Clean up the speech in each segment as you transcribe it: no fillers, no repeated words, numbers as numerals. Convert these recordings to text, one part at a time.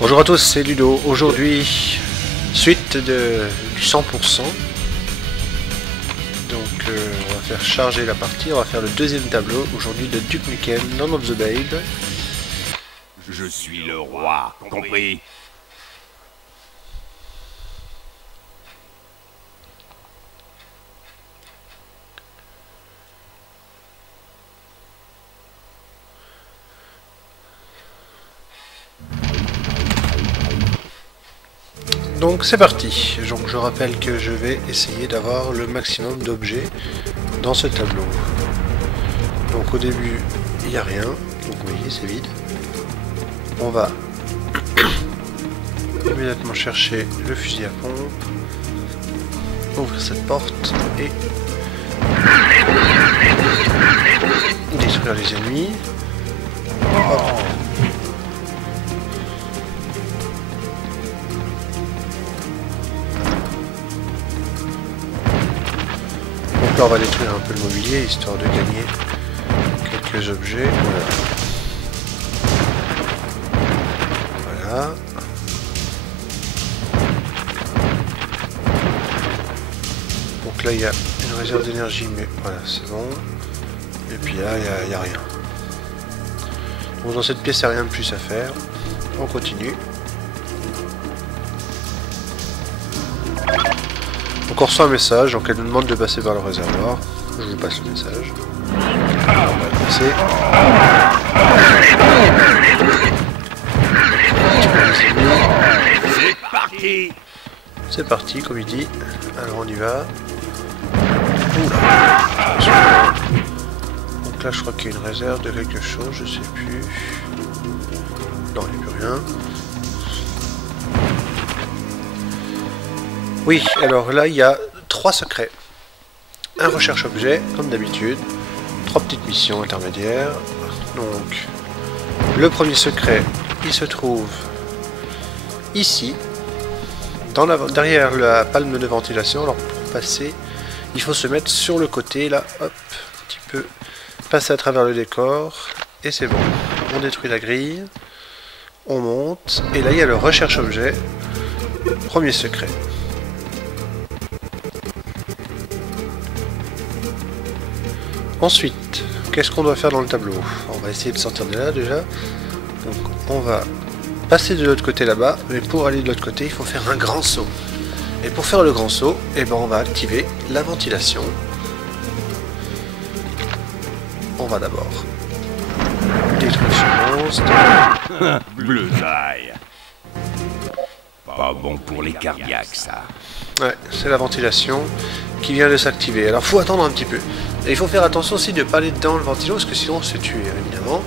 Bonjour à tous, c'est Ludo. Aujourd'hui, suite du 100%. Donc on va faire charger la partie, on va faire le deuxième tableau aujourd'hui de Duke Nukem, Land of the Babe. Je suis le roi, compris? Donc c'est parti. Donc je rappelle que je vais essayer d'avoir le maximum d'objets dans ce tableau. Donc au début il n'y a rien, donc vous voyez c'est vide. On va immédiatement chercher le fusil à pompe, ouvrir cette porte et détruire les ennemis. Hop. Donc là on va détruire un peu le mobilier histoire de gagner quelques objets. Voilà. Donc là il y a une réserve d'énergie, mais voilà c'est bon. Et puis là il n'y a rien. Donc dans cette pièce il n'y a rien de plus à faire. On continue. Donc on reçoit un message, donc elle nous demande de passer par le réservoir. Je vous passe le message. On va le passer. C'est parti! C'est parti, comme il dit. Alors on y va. Oula. Donc là je crois qu'il y a une réserve de quelque chose, je sais plus. Non, il n'y a plus rien. Oui, alors là il y a 3 secrets. Un recherche objet, comme d'habitude. 3 petites missions intermédiaires. Donc, le premier secret, il se trouve ici, derrière la palme de ventilation. Alors pour passer, il faut se mettre sur le côté, là, hop, un petit peu, passer à travers le décor, et c'est bon. On détruit la grille, on monte, et là il y a le recherche objet, premier secret. Ensuite, qu'est-ce qu'on doit faire dans le tableau? On va essayer de sortir de là déjà. Donc on va passer de l'autre côté là-bas, mais pour aller de l'autre côté, il faut faire un grand saut. Et pour faire le grand saut, eh ben, on va activer la ventilation. On va d'abord détruire ce monstre. Bleusaille. Pas bon pour les cardiaques, ça. Ouais, c'est la ventilation qui vient de s'activer. Alors faut attendre un petit peu. Et il faut faire attention aussi de ne pas aller dans le ventilo, parce que sinon on se tue évidemment.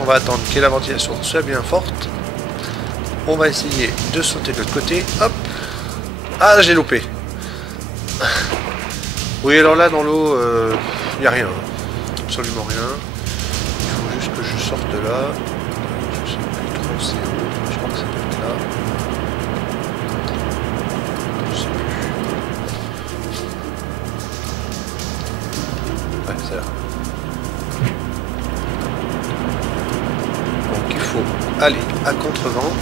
On va attendre que la ventilation soit bien forte. On va essayer de sauter de l'autre côté. Hop. Ah, j'ai loupé. Oui, alors là dans l'eau, il n'y a rien. Absolument rien. Il faut juste que je sorte de là. Je sais plus trop c'est où. Je crois que ça doit être là. Je sais plus. Ouais, c'est là. Donc il faut aller à contrevent.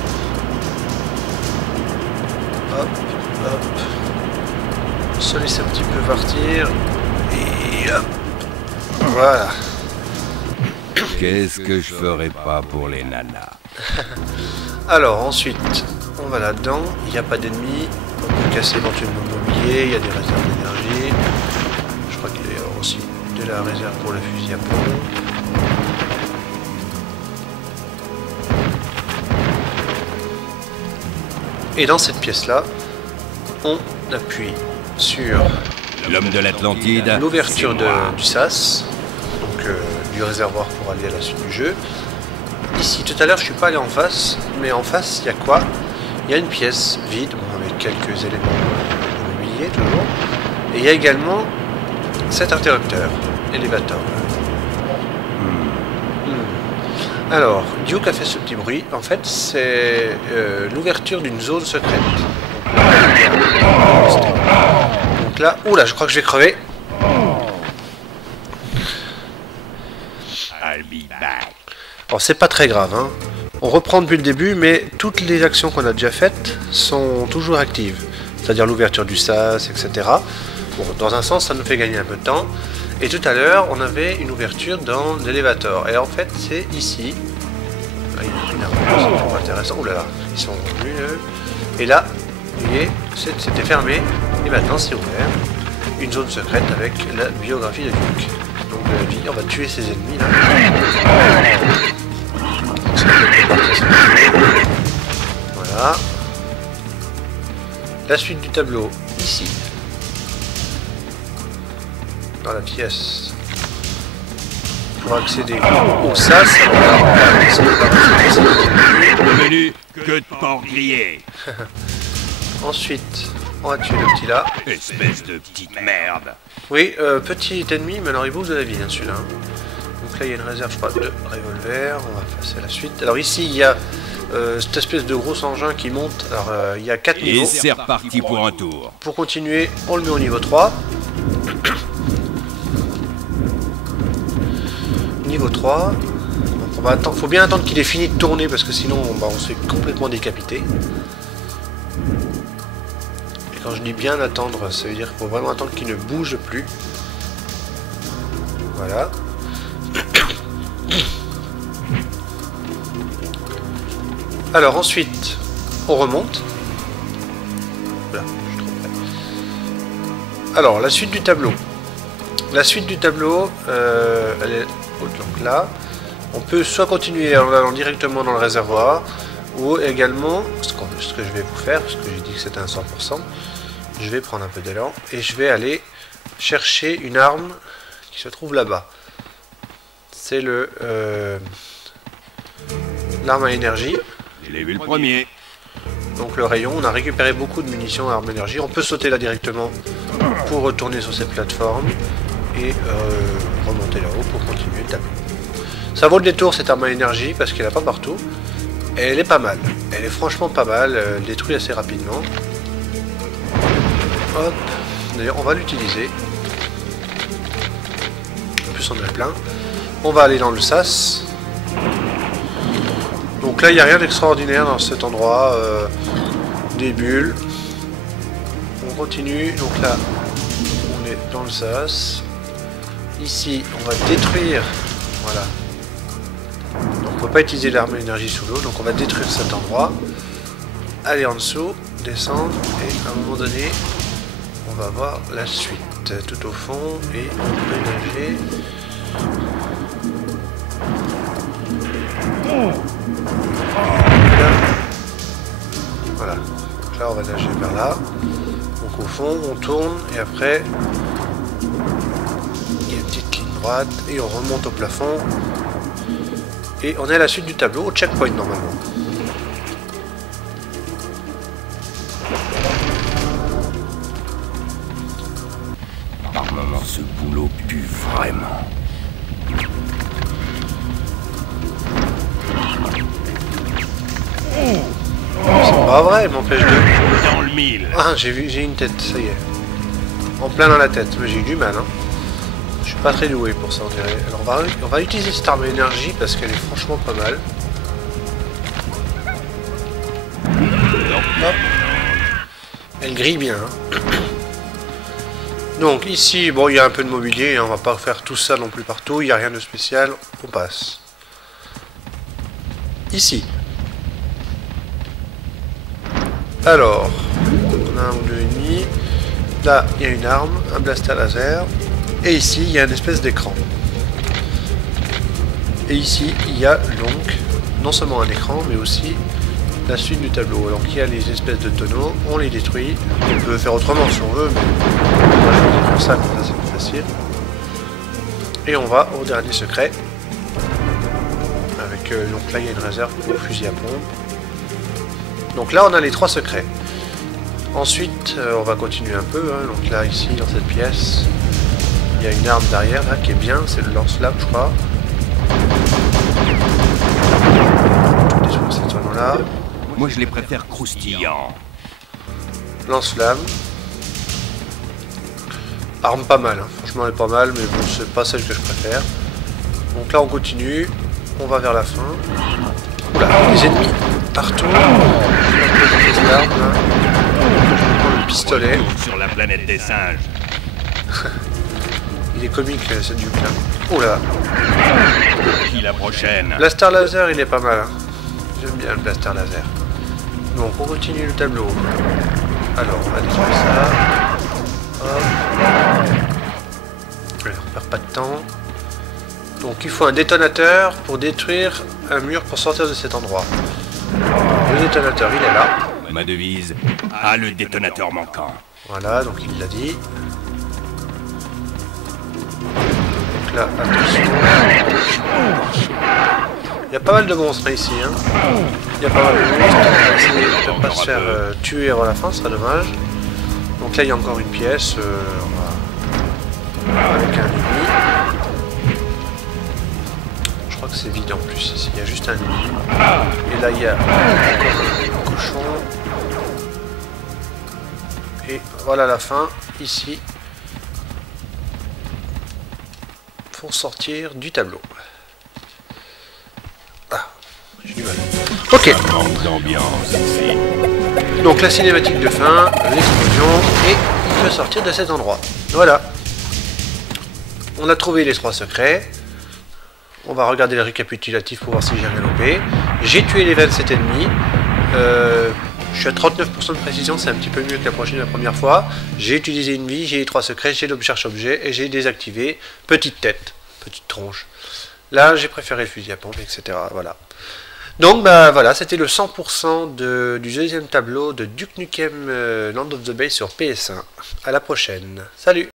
Hop, hop. Se laisser un petit peu partir. Et hop. Voilà. Qu'est-ce que je ferais pas pour les nanas? Alors ensuite, on va là-dedans. Il n'y a pas d'ennemis. On peut casser éventuellement le mobilier. Il y a des réserves d'énergie. Je crois qu'il y a aussi de la réserve pour le fusil à pompe. Et dans cette pièce-là, on appuie sur L'homme de l'Atlantide. l'ouverture du sas, donc du réservoir pour aller à la suite du jeu. Ici, tout à l'heure, je suis pas allé en face, mais en face, il y a quoi? Il y a une pièce vide, bon, avec quelques éléments de mobilier toujours. Et il y a également cet interrupteur, élévateur. Alors, Duke a fait ce petit bruit. En fait, c'est l'ouverture d'une zone secrète. Donc là, oula, je crois que je vais crever. I'll be back. Alors c'est pas très grave, hein. On reprend depuis le début, mais toutes les actions qu'on a déjà faites sont toujours actives. C'est-à-dire l'ouverture du sas, etc. Bon, dans un sens, ça nous fait gagner un peu de temps. Et tout à l'heure, on avait une ouverture dans l'élévateur. Et en fait, c'est ici. Ah, il y a une arme, c'est intéressant. Ouh là là, ils sont revenus. Et là, vous voyez, c'était fermé. Et maintenant, c'est ouvert. Une zone secrète avec la biographie de Duke. Donc de la vie, on va tuer ses ennemis là. Voilà. La suite du tableau, ici. Dans la pièce. Pour accéder au sas, Le menu, que de porc grillé. Ensuite, on va tuer le petit là. Espèce de petite merde. Oui, petit ennemi, mais alors il bouffe de la vie, hein, celui-là. Donc là, il y a une réserve, je crois, de revolver. On va passer à la suite. Alors ici, il y a cette espèce de gros engin qui monte. Alors, il y a 4 niveaux. Et c'est reparti pour un tour. Pour continuer, on le met au niveau 3. Niveau 3. Donc on va attendre. Faut bien attendre qu'il ait fini de tourner parce que sinon on se fait complètement décapiter. Et quand je dis bien attendre, ça veut dire qu'il faut vraiment attendre qu'il ne bouge plus. Voilà. Alors ensuite, on remonte. Voilà, je suis trop près. Alors, la suite du tableau. La suite du tableau, elle est donc là. On peut soit continuer en allant directement dans le réservoir, ou également, ce que je vais vous faire, parce que j'ai dit que c'était un 100%, je vais prendre un peu d'élan, et je vais aller chercher une arme qui se trouve là-bas. C'est l'arme à énergie. Je l'ai vu le premier. Donc le rayon, on a récupéré beaucoup de munitions à arme énergie. On peut sauter là directement pour retourner sur cette plateforme et remonter là-haut pour continuer le tableau. Ça vaut le détour cette arme à énergie parce qu'elle n'est pas partout. Et elle est pas mal. Elle est franchement pas mal. Elle détruit assez rapidement. Hop. D'ailleurs, on va l'utiliser. En plus, on en a plein. On va aller dans le sas. Donc là, il n'y a rien d'extraordinaire dans cet endroit. Des bulles. On continue. Donc là, on est dans le sas. Ici, on va détruire. Voilà. Donc, on ne peut pas utiliser l'arme à énergie sous l'eau. Donc, on va détruire cet endroit. Aller en dessous, descendre. Et à un moment donné, on va voir la suite. Tout au fond. Et on peut nager. Voilà, donc là on va nager vers là. Donc au fond on tourne et après il y a une petite ligne droite et on remonte au plafond. Et on est à la suite du tableau, au checkpoint normalement. Par moments ce boulot pue vraiment. C'est pas vrai, il m'empêche de... Dans le mille. Ah, j'ai une tête, ça y est. En plein dans la tête, mais j'ai eu du mal, hein. Je suis pas très doué pour ça, on dirait. Alors on va utiliser cette arme à énergie parce qu'elle est franchement pas mal. Hop. Elle grille bien, hein. Donc ici, bon, il y a un peu de mobilier, hein. On va pas faire tout ça non plus partout, il n'y a rien de spécial, on passe. Ici. Alors, on a un ou deux ennemis. Là, il y a une arme, un blaster laser. Et ici, il y a une espèce d'écran. Et ici, il y a donc non seulement un écran, mais aussi la suite du tableau. Donc il y a les espèces de tonneaux, on les détruit. On peut faire autrement si on veut, mais moi je vais faire ça, comme ça c'est plus facile. Et on va au dernier secret. Avec, donc là, il y a une réserve pour fusil à pompe. Donc là, on a les 3 secrets. Ensuite, on va continuer un peu. Hein. Donc là, ici, dans cette pièce, il y a une arme derrière, là, qui est bien. C'est le lance-flamme, je crois. Détruire cette zone-là. Moi, je les préfère croustillants. Lance-flamme. Arme pas mal. Hein. Franchement, elle est pas mal, mais bon, c'est pas celle que je préfère. Donc là, on continue. On va vers la fin. Oula, des ennemis partout. Je prends le pistolet. Sur la planète des singes. Il est comique ce duc là. Oula. Qui la prochaine? Blaster laser, il est pas mal. Hein. J'aime bien le blaster laser. Donc on continue le tableau. Alors on va détruire ça. Hop. Allez, on perd pas de temps. Donc il faut un détonateur pour détruire un mur pour sortir de cet endroit. Le détonateur il est là. Ma devise, le détonateur manquant. Voilà, donc il l'a dit. Donc là, attention. Il y a pas mal de monstres ici. Hein. Il y a pas mal de monstres. On va essayer de ne pas se faire tuer avant la fin, ce serait dommage. Donc là il y a encore une pièce. On va... Avec un ennemi. Je crois que c'est vide en plus ici. Il y a juste un ennemi. Et là il y a encore un cochon. Et voilà la fin, ici, pour sortir du tableau. Ah, j'ai du mal. Ok. Donc la cinématique de fin, l'explosion, et il peut sortir de cet endroit. Voilà. On a trouvé les 3 secrets. On va regarder le récapitulatif pour voir si j'ai rien loupé. J'ai tué les 27 ennemis. Je suis à 39% de précision, c'est un petit peu mieux que la première fois. J'ai utilisé une vie, j'ai les 3 secrets, j'ai l'objet et j'ai désactivé. Petite tête, petite tronche. Là, j'ai préféré le fusil à pompe, etc. Voilà. Donc, bah voilà, c'était le 100% du deuxième tableau de Duke Nukem Land of the Bay sur PS1. À la prochaine. Salut!